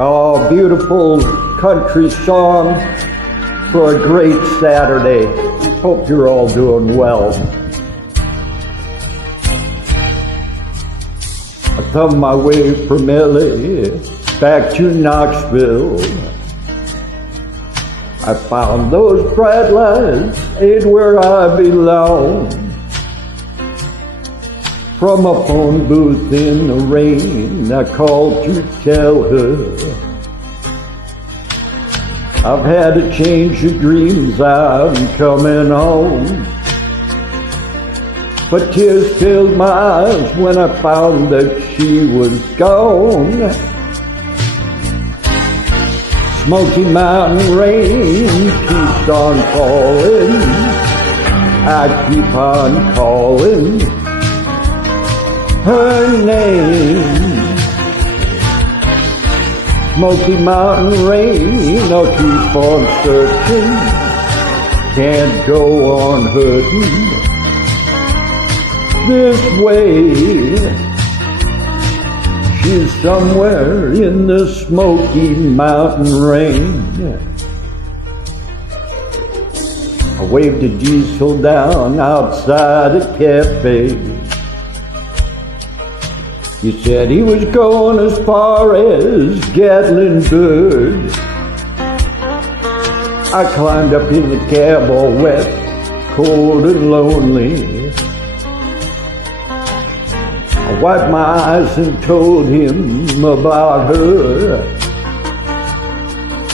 Oh, beautiful country song for a great Saturday. Hope you're all doing well. I thumbed my way from LA back to Knoxville. I found those bright lights ain't where I belong. From a phone booth in the rain, I called to tell her I've had a change of dreams, I'm coming home. But tears filled my eyes when I found that she was gone. Smoky Mountain rain keeps on falling. I keep on calling her name. Smoky Mountain rain, I'll keep on searching. Can't go on hurting this way. She's somewhere in the Smoky Mountain rain. I waved a diesel down outside a cafe. He said he was going as far as Gatlinburg. I climbed up in the cab all wet, cold and lonely. I wiped my eyes and told him about her.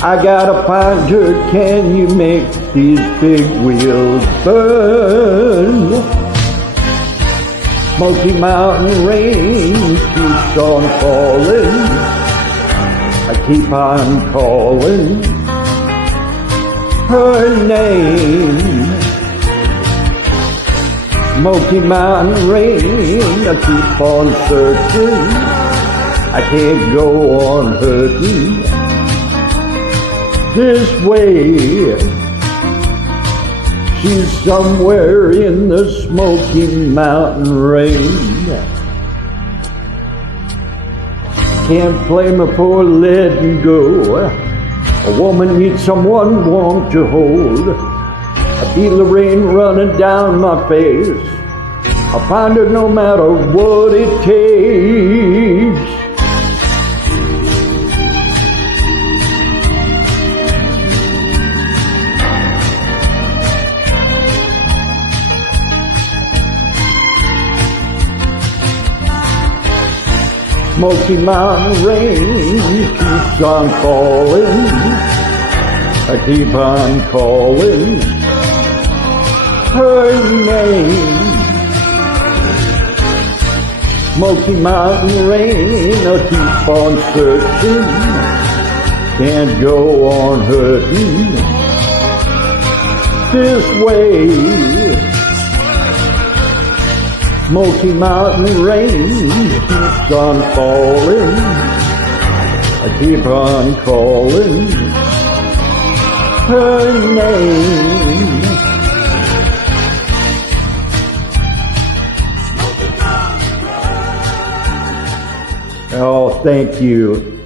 I gotta find her, can you make these big wheels burn? Smoky Mountain rain keeps on falling. I keep on calling her name. Smoky Mountain rain, I keep on searching. I can't go on hurting this way. She's somewhere in the Smoky Mountain rain. Can't blame her for letting go. A woman needs someone warm to hold. I feel the rain running down my face. I'll find her no matter what it takes. Smoky Mountain rain keeps on falling. I keep on calling her name. Smoky Mountain rain, I keep on searching. Can't go on hurting this way. Smoky Mountain rain keeps on falling. I keep on calling her name. Oh, thank you.